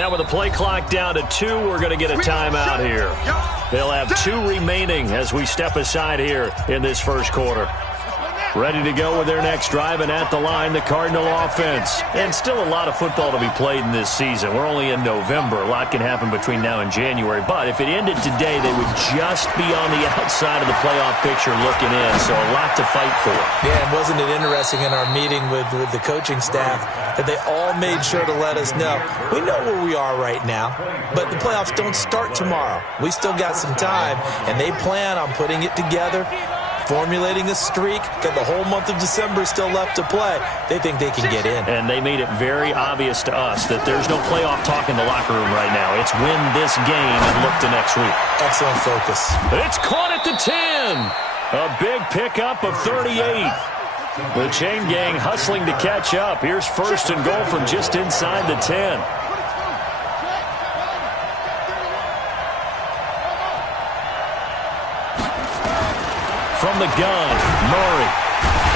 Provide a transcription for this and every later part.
Now with the play clock down to 2, we're going to get a timeout here. They'll have 2 remaining as we step aside here in this first quarter. Ready to go with their next drive, and at the line, the Cardinal offense. And still a lot of football to be played in this season. We're only in November. A lot can happen between now and January. But if it ended today, they would just be on the outside of the playoff picture looking in. So a lot to fight for. Yeah, and wasn't it interesting in our meeting with the coaching staff that they all made sure to let us know, we know where we are right now, but the playoffs don't start tomorrow. We still got some time, and they plan on putting it together, formulating a streak, got the whole month of December still left to play. They think they can get in. And they made it very obvious to us that there's no playoff talk in the locker room right now. It's win this game and look to next week. Excellent focus. It's caught at the 10. A big pickup of 38. The chain gang hustling to catch up. Here's first and goal from just inside the 10. From the gun, Murray.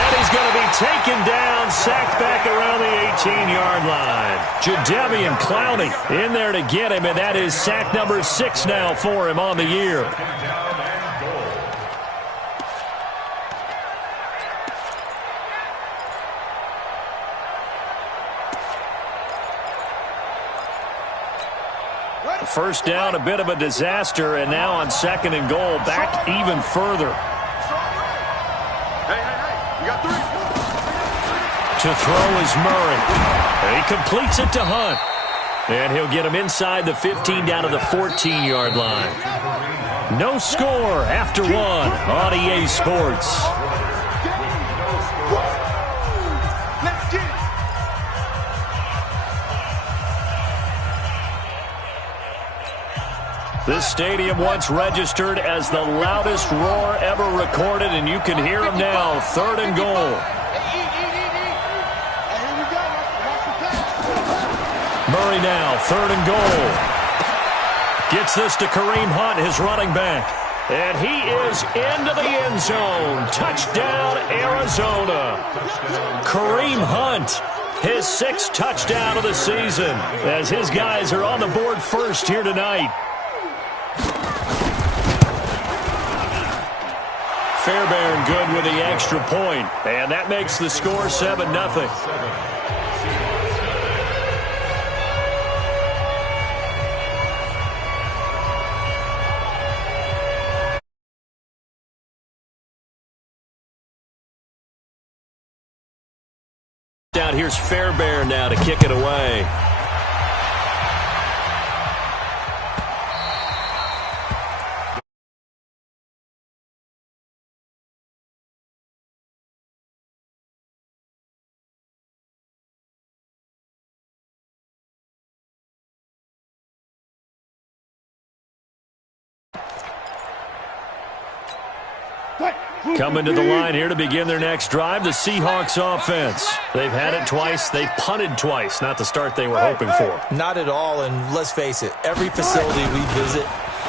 And he's going to be taken down, sacked back around the 18-yard line. Jadeveon Clowney in there to get him, and that is sack number 6 now for him on the year. First down, a bit of a disaster, and now on second and goal, back even further. To throw is Murray. And he completes it to Hunt. And he'll get him inside the 15 down to the 14-yard line. No score after 1 on EA Sports. This stadium once registered as the loudest roar ever recorded, and you can hear him now. Third and goal. Murray now, third and goal. Gets this to Kareem Hunt, his running back. And he is into the end zone. Touchdown, Arizona. Kareem Hunt, his 6th touchdown of the season, as his guys are on the board first here tonight. Fairbairn good with the extra point, and that makes the score 7-0. Down here's Fairbairn now to kick it away. Coming to the line here to begin their next drive, the Seahawks offense. They've had it twice. They've punted twice. Not the start they were hoping for. Not at all, and let's face it, every facility we visit,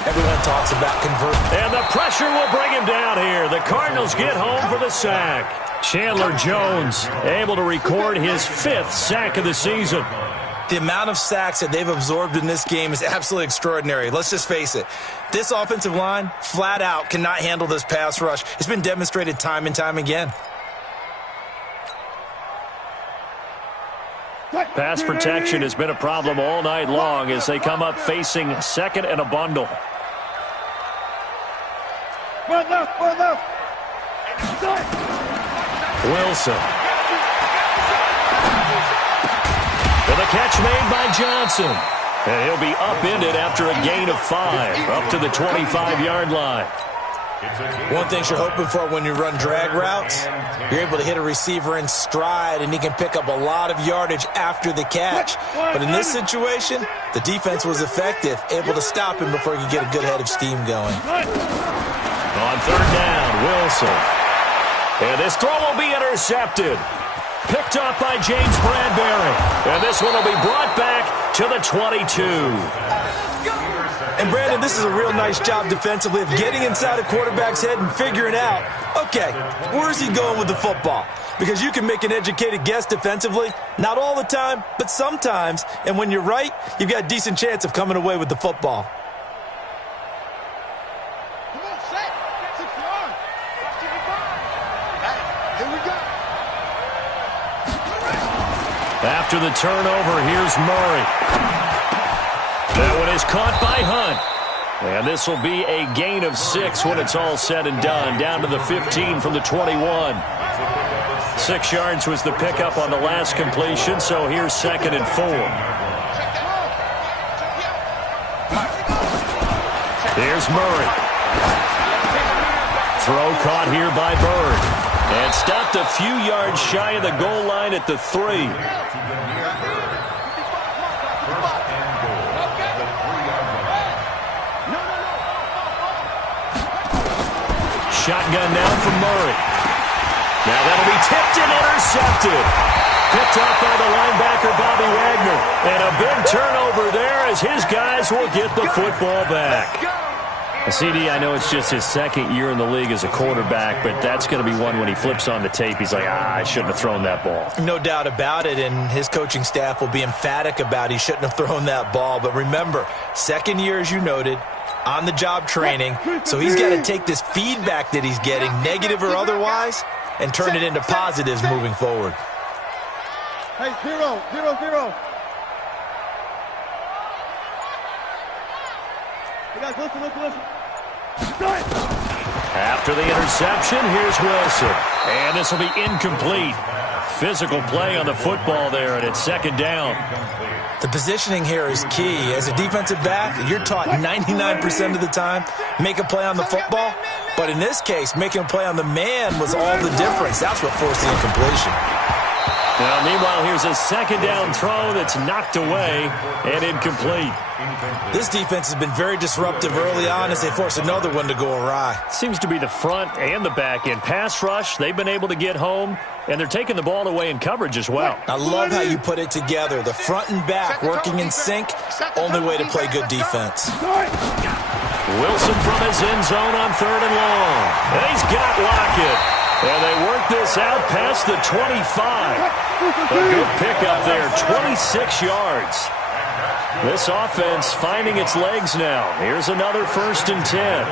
everyone talks about converting. And the pressure will bring him down here. The Cardinals get home for the sack. Chandler Jones able to record his 5th sack of the season. The amount of sacks that they've absorbed in this game is absolutely extraordinary. Let's just face it. This offensive line, flat out, cannot handle this pass rush. It's been demonstrated time and time again. Pass protection has been a problem all night long as they come up facing second and a bundle. Wilson. With a catch made by Johnson. And he'll be upended after a gain of 5, up to the 25-yard line. One thing you're hoping for when you run drag routes, you're able to hit a receiver in stride, and he can pick up a lot of yardage after the catch. But in this situation, the defense was effective, able to stop him before he could get a good head of steam going. On third down, Wilson. And this throw will be intercepted. Picked off by James Bradbury. And this one will be brought back to the 22. And, Brandon, this is a real nice job defensively of getting inside a quarterback's head and figuring out, okay, where is he going with the football? because you can make an educated guess defensively. Not all the time, but sometimes. And when you're right, you've got a decent chance of coming away with the football. After the turnover, here's Murray. That one is caught by Hunt. And this will be a gain of 6 when it's all said and done. Down to the 15 from the 21. 6 yards was the pickup on the last completion, so here's 2nd and 4. Here's Murray. Throw caught here by Bird. And stopped a few yards shy of the goal line at the 3. Shotgun now from Murray. Now that'll be tipped and intercepted. Picked up by the linebacker, Bobby Wagner. And a big turnover there as his guys will get the football back. CD, I know it's just his 2nd year in the league as a quarterback, but that's going to be one when he flips on the tape. He's like, I shouldn't have thrown that ball. No doubt about it, and his coaching staff will be emphatic about he shouldn't have thrown that ball. But remember, 2nd year, as you noted, on-the-job training, so he's got to take this feedback that he's getting, negative or otherwise, and turn it into positives moving forward. Hey, 0-0-0. Hey guys, listen. After the interception, here's Wilson. And this will be incomplete. Physical play on the football there, and it's 2nd down. The positioning here is key. As a defensive back, you're taught 99% of the time, make a play on the football. But in this case, making a play on the man was all the difference. That's what forced the incompletion. Now, meanwhile, here's a 2nd down throw that's knocked away and incomplete. This defense has been very disruptive early on as they force another one to go awry. Seems to be the front and the back end. Pass rush, they've been able to get home, and they're taking the ball away in coverage as well. I love how you put it together. The front and back working in sync, only way to play good defense. Wilson from his end zone on 3rd and long. And he's got Lockett. And they work this out past the 25. A good pickup there, 26 yards. This offense finding its legs now. Here's another 1st and 10.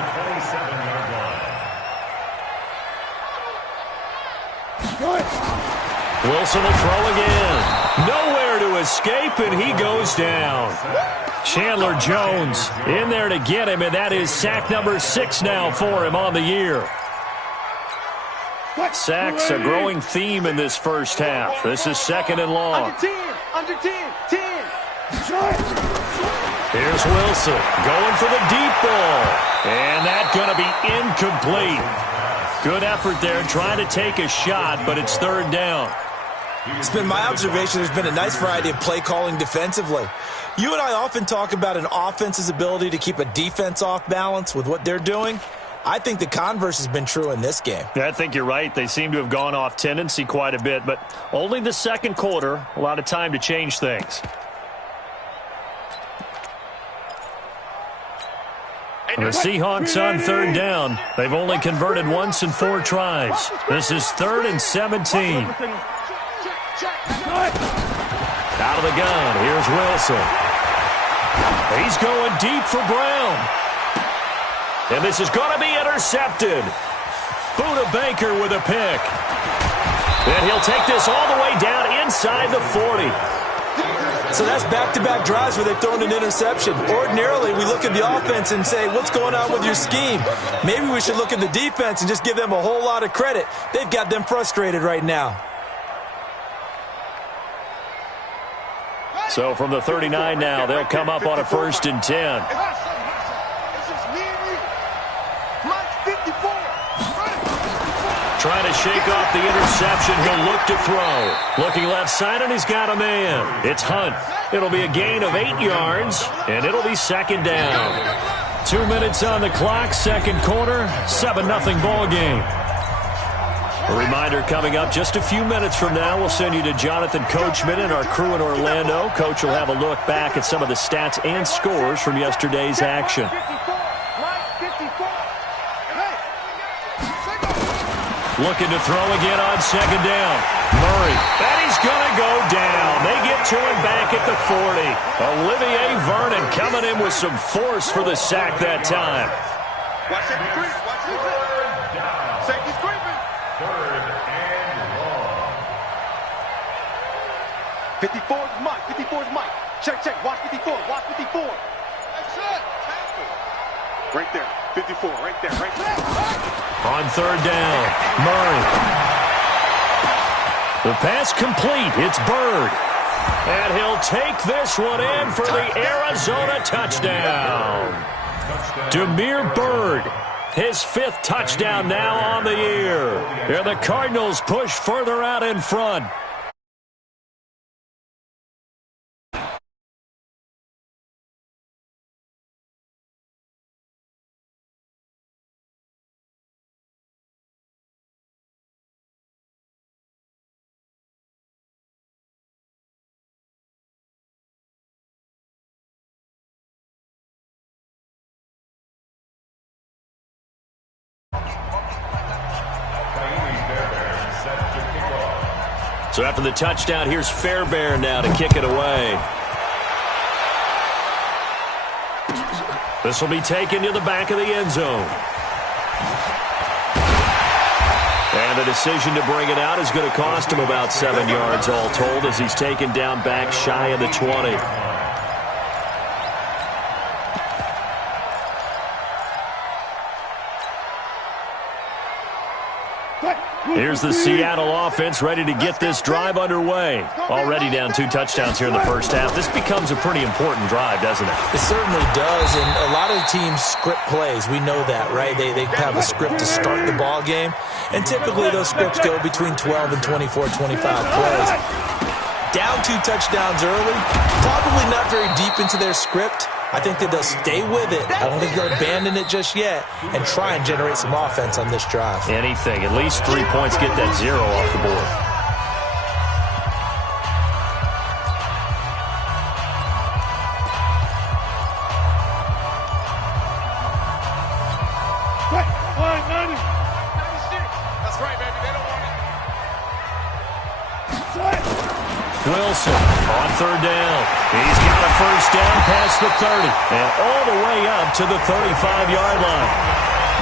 Wilson will throw again. Nowhere to escape, and he goes down. Chandler Jones in there to get him, and that is sack number 6 now for him on the year. Sacks, a growing theme in this first half. This is 2nd and long. Under 10. Here's Wilson going for the deep ball. And that's going to be incomplete. Good effort there trying to take a shot, but it's 3rd down. It's been my observation there's been a nice variety of play calling defensively. You and I often talk about an offense's ability to keep a defense off balance with what they're doing. I think the converse has been true in this game. Yeah, I think you're right. They seem to have gone off tendency quite a bit, but only the 2nd quarter, a lot of time to change things. And the Seahawks on 3rd down. They've only converted once in 4 tries. This is 3rd and 17. Out of the gun, here's Wilson. He's going deep for Brown. And this is going to be intercepted. Buda Baker with a pick. And he'll take this all the way down inside the 40. So that's back-to-back drives where they've thrown an interception. Ordinarily, we look at the offense and say, what's going on with your scheme? Maybe we should look at the defense and just give them a whole lot of credit. They've got them frustrated right now. So from the 39 now, they'll come up on a 1st and 10. Trying to shake off the interception. He'll look to throw. Looking left side, and he's got a man. It's Hunt. It'll be a gain of 8 yards, and it'll be 2nd down. 2 minutes on the clock, 2nd quarter, 7-0 ball game. A reminder coming up just a few minutes from now. We'll send you to Jonathan Coachman and our crew in Orlando. Coach will have a look back at some of the stats and scores from yesterday's action. looking to throw again on second down. Murray, and he's going to go down. They get to him back at the 40. Olivier Vernon coming in with some force for the sack that time. Watch safety creep. Watch this. Safety's creeping. 3rd and long. 54 is Mike. 54 is Mike. Check. Watch 54. Watch 54. Right there. 54. Right there. Right there. On 3rd down, Murray. The pass complete. It's Bird. And he'll take this one in for the Arizona touchdown. Damiere Byrd, his 5th touchdown now on the year. And the Cardinals push further out in front. So after the touchdown, here's Fairbairn now to kick it away. This will be taken to the back of the end zone. And the decision to bring it out is going to cost him about 7 yards all told as he's taken down back shy of the 20. Here's the Seattle offense ready to get this drive underway. Already down 2 touchdowns here in the first half. This becomes a pretty important drive, doesn't it? It certainly does, and a lot of teams script plays. We know that, right? They have a script to start the ball game, and typically those scripts go between 12 and 24, 25 plays. Down 2 touchdowns early, probably not very deep into their script. I think that they'll stay with it. I don't think they'll abandon it just yet and try and generate some offense on this drive. Anything. At least 3 points, get that 0 off the board. Wilson on 3rd down. He's got a first down past the 30 and all the way up to the 35-yard line.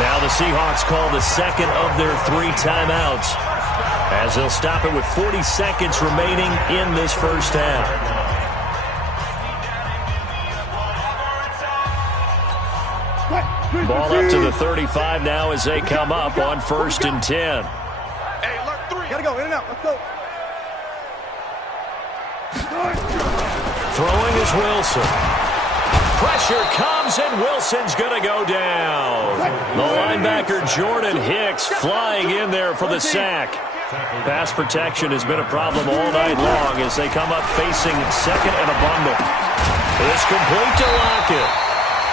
Now the Seahawks call the second of their 3 timeouts as they'll stop it with 40 seconds remaining in this first half. Ball up to the 35 now as they come up on 1st and 10. Hey, alert 3. Gotta go. In and out. Let's go. Throwing is Wilson. Pressure comes, and Wilson's going to go down. The linebacker, Jordan Hicks, flying in there for the sack. Pass protection has been a problem all night long as they come up facing 2nd and a bundle. It's complete to Lockett.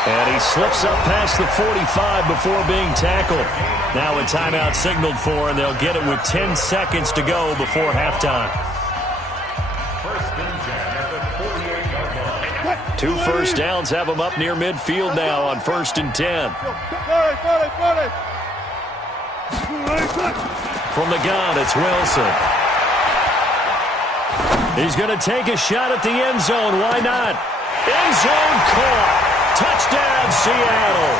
And he slips up past the 45 before being tackled. Now a timeout signaled for, and they'll get it with 10 seconds to go before halftime. 2 first downs have them up near midfield now on 1st and 10. From the gun, it's Wilson. He's going to take a shot at the end zone. Why not? End zone caught. Touchdown, Seattle.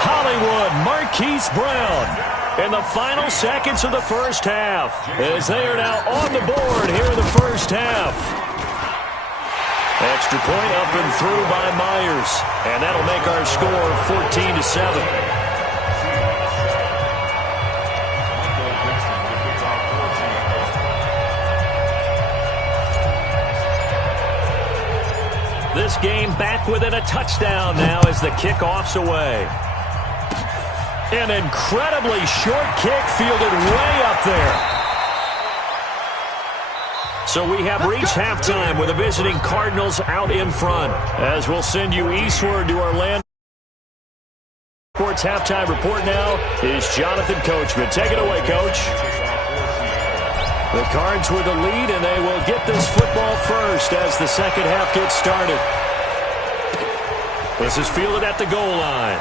Hollywood, Marquise Brown in the final seconds of the first half as they are now on the board here in the first half. Extra point up and through by Myers, and that'll make our score 14-7. This game back within a touchdown now as the kickoff's away. An incredibly short kick fielded way up there. So we have reached halftime with the visiting Cardinals out in front. As we'll send you eastward to Orlando. Sports halftime report now is Jonathan Coachman. Take it away, Coach. The Cards with the lead, and they will get this football first as the second half gets started. This is fielded at the goal line.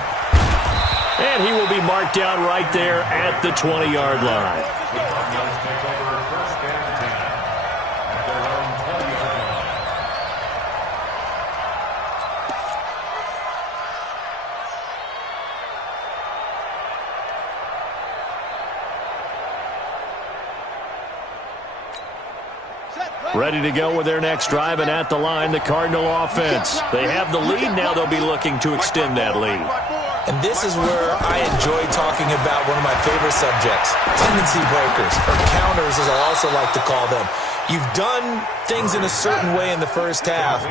And he will be marked down right there at the 20-yard line. The Cardinals take over 1st and 10 at their own 20-yard line. Ready to go with their next drive, and at the line, the Cardinal offense. They have the lead. Now they'll be looking to extend that lead. And this is where I enjoy talking about one of my favorite subjects, tendency breakers, or counters as I also like to call them. You've done things in a certain way in the first half,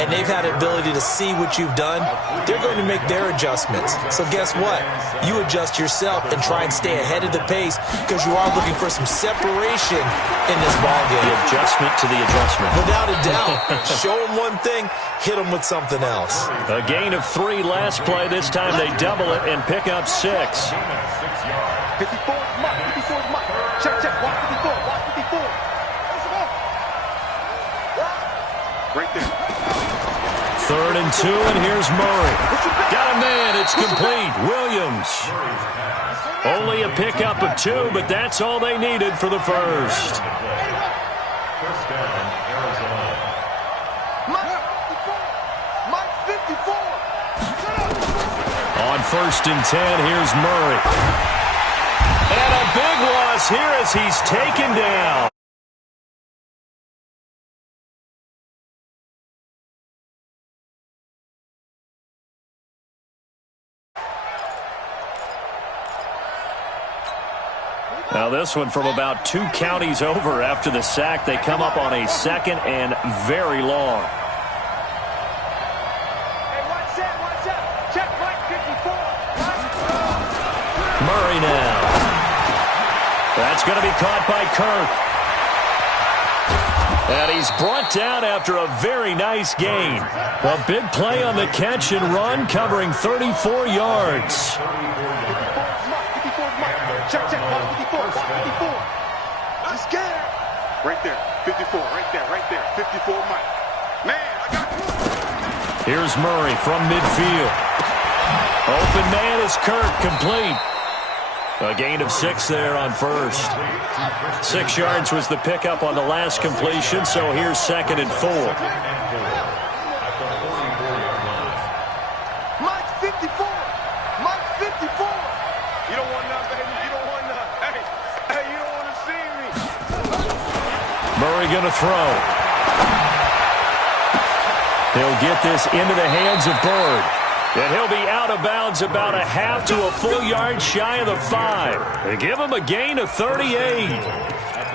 and they've had the ability to see what you've done. They're going to make their adjustments. So guess what? You adjust yourself and try and stay ahead of the pace because you are looking for some separation in this ballgame. The adjustment to the adjustment. Without a doubt. Show them one thing, hit them with something else. A gain of 3 last play. This time they double it and pick up 6. 54 Mike. 54 Mike. Check. Watch 54. Watch 54. Right there. 3rd and 2, and here's Murray. Got a man. It's complete. Williams. Only a pickup of 2, but that's all they needed for the first. 1st down, Arizona. Mike 54. On 1st and 10, here's Murray. And a big loss here as he's taken down. Now this one from about 2 counties over after the sack. They come up on a 2nd and very long. Hey, watch out. Check Mike 54. Murray now. That's going to be caught by Kirk. And he's brought down after a very nice gain. A big play on the catch and run, covering 34 yards. 54 Mike. Check. Watch 54. Watch 54. I'm scared. Right there. 54. Right there. 54 Mike. Man, I got you. Here's Murray from midfield. Open man is Kirk, complete. A gain of 6 there on first. 6 yards was the pickup on the last completion, so here's 2nd and 4. Mike 54. Mike 54. You don't want none, baby. You don't want none. Hey, you don't want to see me. Murray going to throw. He'll get this into the hands of Bird. And he'll be out of bounds about a half to a full yard shy of the 5. They give him a gain of 38.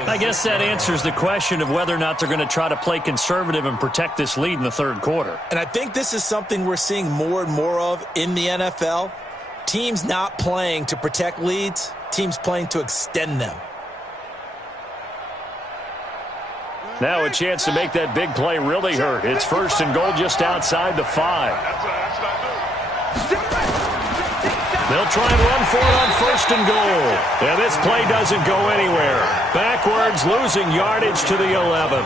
I guess that answers the question of whether or not they're going to try to play conservative and protect this lead in the 3rd quarter. And I think this is something we're seeing more and more of in the NFL. Teams not playing to protect leads, teams playing to extend them. Now a chance to make that big play really hurt. It's 1st and goal just outside the 5. They'll try and run for it on 1st and goal. And this play doesn't go anywhere. Backwards, losing yardage to the 11.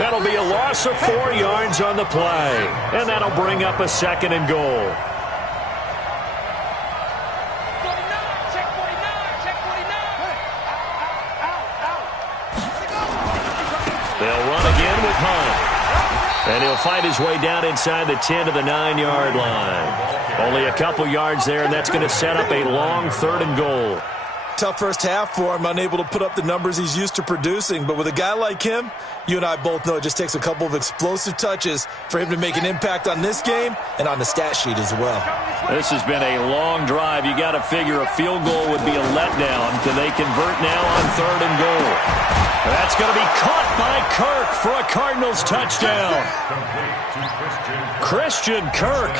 That'll be a loss of 4 yards on the play. And that'll bring up a 2nd and goal. They'll run again with Hunt. And he'll fight his way down inside the 10 to the 9-yard line. Only a couple yards there, and that's going to set up a long 3rd and goal. Tough first half for him, unable to put up the numbers he's used to producing. But with a guy like him, you and I both know it just takes a couple of explosive touches for him to make an impact on this game and on the stat sheet as well. This has been a long drive. You got to figure a field goal would be a letdown. Can they convert now on 3rd and goal? That's going to be caught by Kirk for a Cardinals touchdown. Christian Kirk,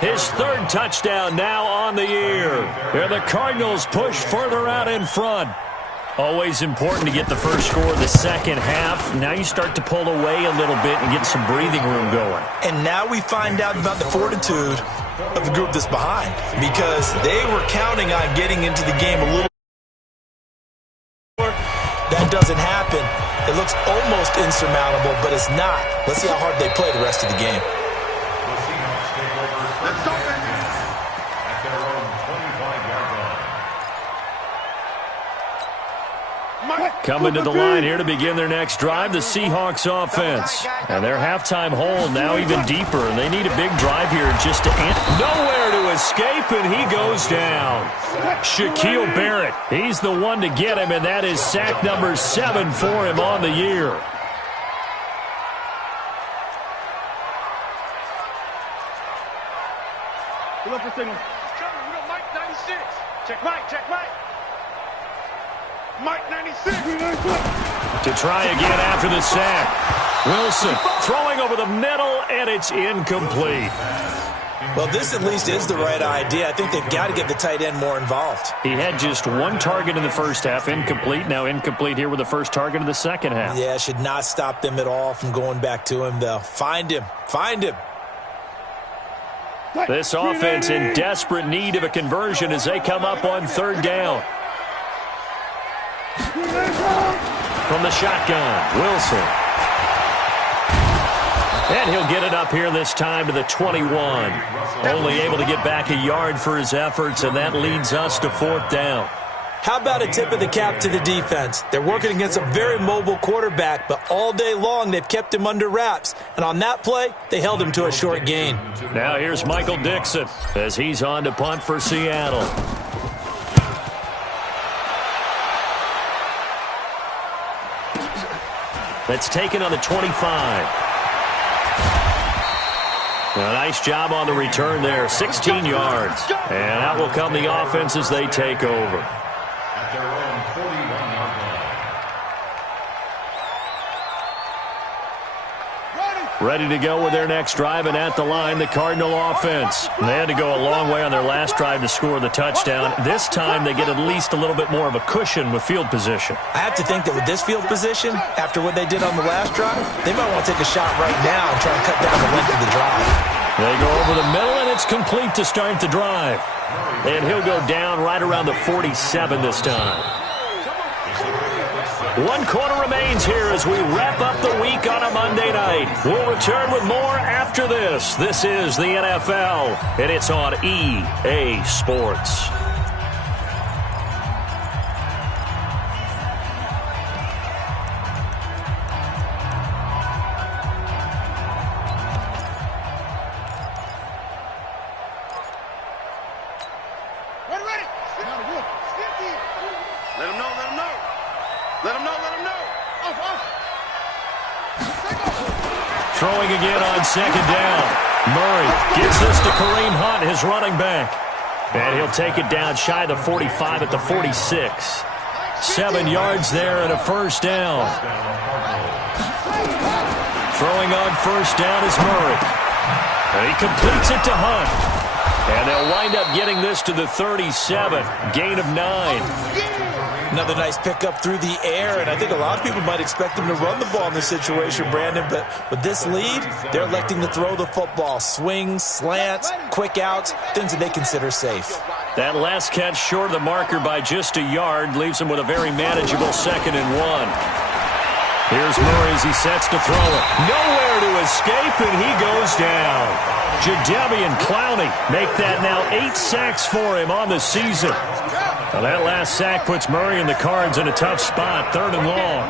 his 3rd touchdown now on the year. And the Cardinals push further out in front. Always important to get the first score of the second half. Now you start to pull away a little bit and get some breathing room going. And now we find out about the fortitude of the group that's behind, because they were counting on getting into the game a little. That doesn't happen. It looks almost insurmountable, but it's not. Let's see how hard they play the rest of the game. The Seahawks take over at their own 25-yard Coming to the line here to begin their next drive, the Seahawks offense. And their halftime hole now even deeper, and they need a big drive here just to end. Nowhere to escape, and he goes down. Shaquille Barrett, he's the one to get him, and that is sack number 7 for him on the year. Pull up for signal. We got Mike 96. Check Mike, check Mike. Mike 96. To try again after the sack. Wilson throwing over the middle, and it's incomplete. Well, this at least is the right idea. I think they've got to get the tight end more involved. He had just one target in the first half, incomplete. Now incomplete here with the first target of the second half. Yeah, should not stop them at all from going back to him, though. Find him. Find him. This offense in desperate need of a conversion as they come up on third down. From the shotgun, Wilson. And he'll get it up here this time to the 21. Only able to get back a yard for his efforts, and that leads us to fourth down. How about a tip of the cap to the defense? They're working against a very mobile quarterback, but all day long they've kept him under wraps. And on that play, they held him to a short gain. Now here's Michael Dixon as he's on to punt for Seattle. That's taken on the 25. A nice job on the return there, 16 yards. And out will come the offense as they take over. At their own 41-yard line. Ready to go with their next drive, and at the line, the Cardinal offense. They had to go a long way on their last drive to score the touchdown. This time, they get at least a little bit more of a cushion with field position. I have to think that with this field position, after what they did on the last drive, they might want to take a shot right now and try and cut down the length of the drive. They go over the middle, and it's complete to start the drive. And he'll go down right around the 47 this time. 1 quarter remains here as we wrap up the week on a Monday night. We'll return with more after this. This is the NFL, and it's on EA Sports. Throwing again on second down. Murray gets this to Kareem Hunt, his running back. And he'll take it down shy of the 45 at the 46. 7 yards there and a first down. Throwing on first down is Murray. And he completes it to Hunt. And they'll wind up getting this to the 37. Gain of 9. Another nice pickup through the air, and I think a lot of people might expect them to run the ball in this situation, Brandon, but with this lead, they're electing to throw the football. Swings, slants, quick outs, things that they consider safe. That last catch short of the marker by just a yard leaves them with a very manageable 2nd and 1. Here's Murray as he sets to throw it. Nowhere to escape, and he goes down. Jadeveon Clowney make that now 8 sacks for him on the season. Well, that last sack puts Murray and the Cards in a tough spot, 3rd and long.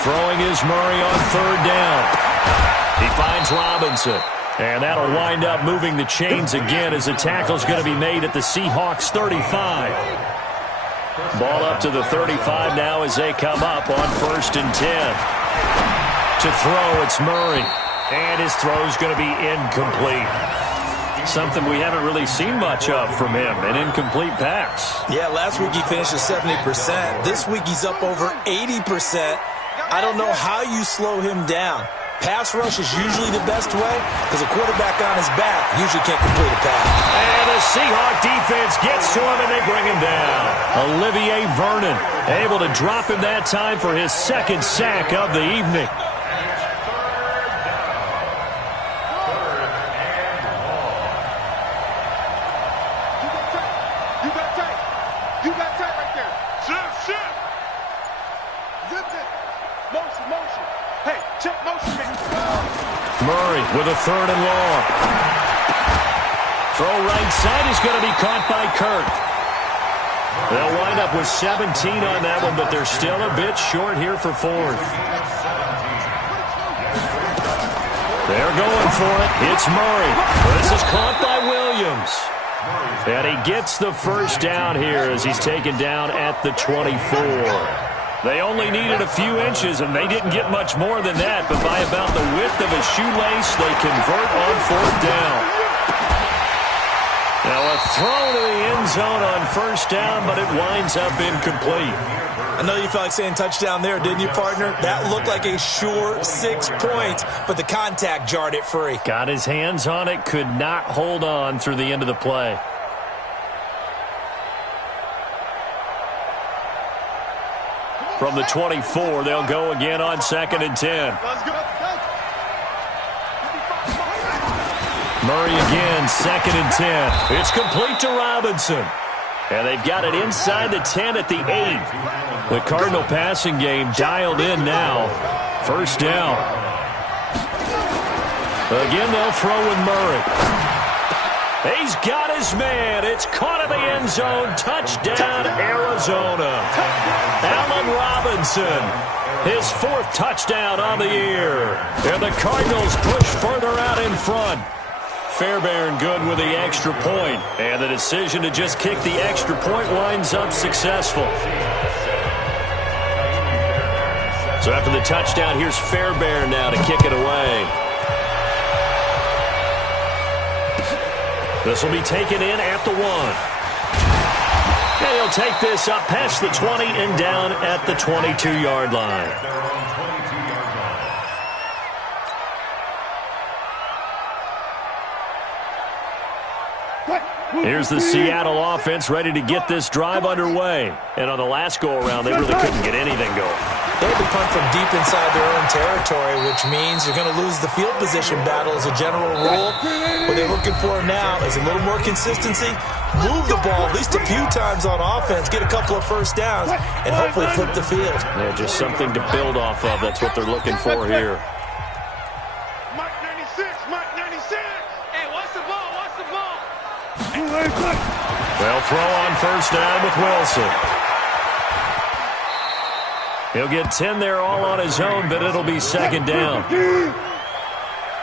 Throwing is Murray on 3rd down. He finds Robinson. And that'll wind up moving the chains again as the tackle's going to be made at the Seahawks 35. Ball up to the 35 now as they come up on 1st and 10. To throw, it's Murray. And his throw's going to be incomplete. Something we haven't really seen much of from him, an incomplete pass. Yeah, last week he finished at 70%. This week he's up over 80%. I don't know how you slow him down. Pass rush is usually the best way because a quarterback on his back usually can't complete a pass. And the Seahawk defense gets to him and they bring him down. Olivier Vernon able to drop him that time for his 2nd sack of the evening. You got tight right there. Shift. Zip it. Motion. Hey, check motion, man. Murray with a 3rd and long. Throw right side is going to be caught by Kirk. They'll wind up with 17 on that one, but they're still a bit short here for fourth. They're going for it. It's Murray. This is caught by Williams. And he gets the first down here as he's taken down at the 24. They only needed a few inches, and they didn't get much more than that, but by about the width of a shoelace, they convert on fourth down. Now a throw to the end zone on first down, but it winds up incomplete. I know you felt like saying touchdown there, didn't you, partner? That looked like a sure 6 points, but the contact jarred it free. Got his hands on it, could not hold on through the end of the play. From the 24, they'll go again on 2nd and 10. Murray again, 2nd and 10. It's complete to Robinson. And they've got it inside the 10 at the 8. The Cardinal passing game dialed in now. First down. Again, they'll throw with Murray. He's got his man. It's caught in the end zone. Touchdown, Arizona. Allen Robinson, his 4th touchdown on the year. And the Cardinals push further out in front. Fairbairn good with the extra point. And the decision to just kick the extra point winds up successful. So after the touchdown, here's Fairbairn now to kick it away. This will be taken in at the 1. And he'll take this up past the 20 and down at the 22-yard line. Here's the Seattle offense ready to get this drive underway. And on the last go-around, they really couldn't get anything going. They had to punt from deep inside their own territory, which means you're going to lose the field position battle as a general rule. What they're looking for now is a little more consistency, move the ball at least a few times on offense, get a couple of first downs, and hopefully flip the field. Yeah, just something to build off of. That's what they're looking for here. Mike 96, Mike 96. Hey, what's the ball? What's the ball? They'll throw on first down with Wilson. He'll get 10 there all on his own, but it'll be 2nd down. 10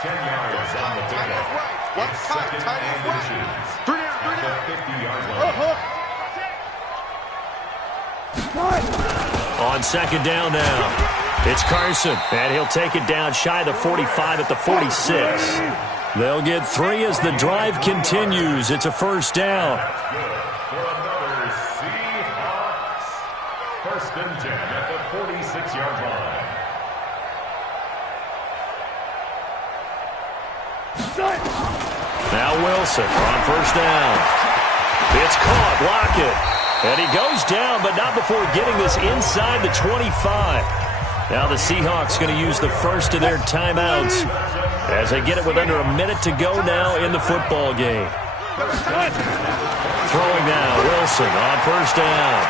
yards on the pickup. Second and inches. 3 down, 3 down. 50-yard line. On 2nd down now, it's Carson, and he'll take it down shy of the 45 at the 46. They'll get 3 as the drive continues. It's a first down. For another Seahawks. 1st and 10 at the 46-yard line. Now Wilson on first down. It's caught, Lockett. And he goes down, but not before getting this inside the 25. Now the Seahawks going to use the first of their timeouts as they get it with under a minute to go now in the football game. Throwing now, Wilson on first down.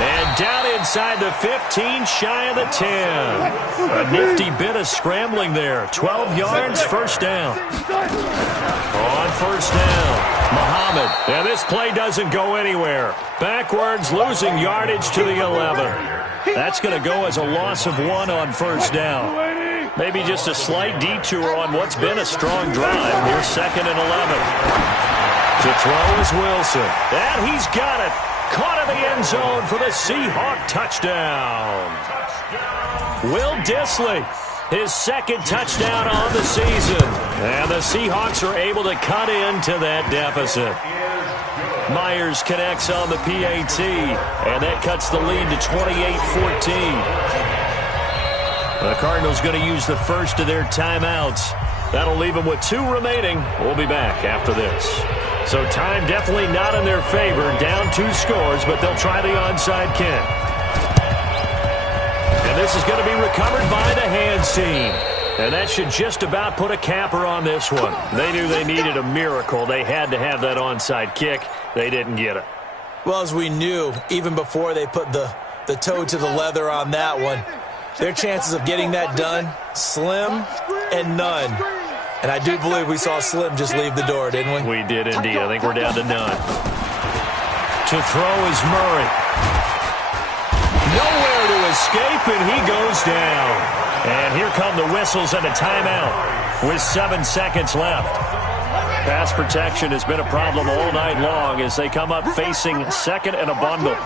And down inside the 15, shy of the 10. A nifty bit of scrambling there. 12 yards, first down. On first down, Muhammad. And this play doesn't go anywhere. Backwards, losing yardage to the 11. That's going to go as a loss of 1 on first down. Maybe just a slight detour on what's been a strong drive. Here's 2nd and 11. To throw is Wilson. And he's got it. Caught in the end zone for the Seahawk touchdown. Will Dissly, his 2nd touchdown on the season. And the Seahawks are able to cut into that deficit. Myers connects on the PAT, and that cuts the lead to 28-14. The Cardinals going to use the first of their timeouts. That'll leave them with 2 remaining. We'll be back after this. So time definitely not in their favor. Down 2 scores, but they'll try the onside kick. And this is going to be recovered by the hands team. And that should just about put a capper on this one. They knew they needed a miracle. They had to have that onside kick. They didn't get it. Well, as we knew, even before they put the toe to the leather on that one, their chances of getting that done, slim and none. And I do believe we saw Slim just leave the door, didn't we? We did indeed. I think we're down to none. To throw is Murray. Nowhere to escape, and he goes down. And here come the whistles and a timeout with 7 seconds left. Pass protection has been a problem all night long as they come up facing second and a bundle.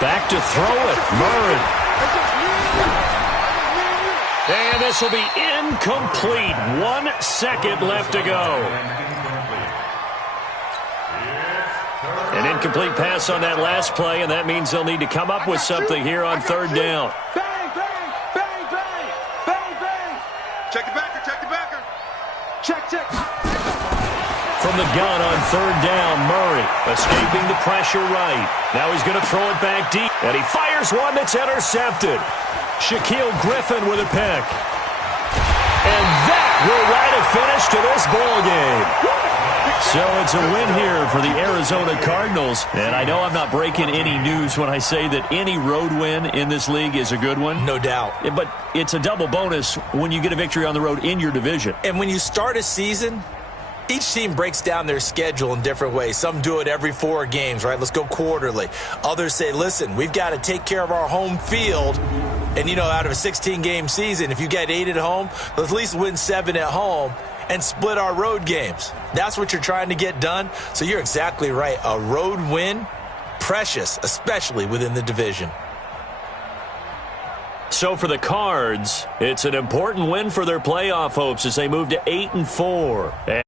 Back to throw it, Murray. And this will be incomplete. 1 second left to go. An incomplete pass on that last play, and that means they'll need to come up with something here on third down. Bang, bang, bang, bang, bang, bang. Check the backer, check the backer. Check, check. From the gun on third down, Murray escaping the pressure right. Now he's going to throw it back deep, and he fires one that's intercepted. Shaquille Griffin with a pick. And that will write a finish to this ball game. So it's a win here for the Arizona Cardinals. And I know I'm not breaking any news when I say that any road win in this league is a good one. No doubt. But it's a double bonus when you get a victory on the road in your division. And when you start a season, each team breaks down their schedule in different ways. Some do it every 4 games, right? Let's go quarterly. Others say, listen, we've got to take care of our home field. And, you know, out of a 16-game season, if you get 8 at home, let's at least win 7 at home and split our road games. That's what you're trying to get done. So you're exactly right. A road win, precious, especially within the division. So for the Cards, it's an important win for their playoff hopes as they move to 8-4.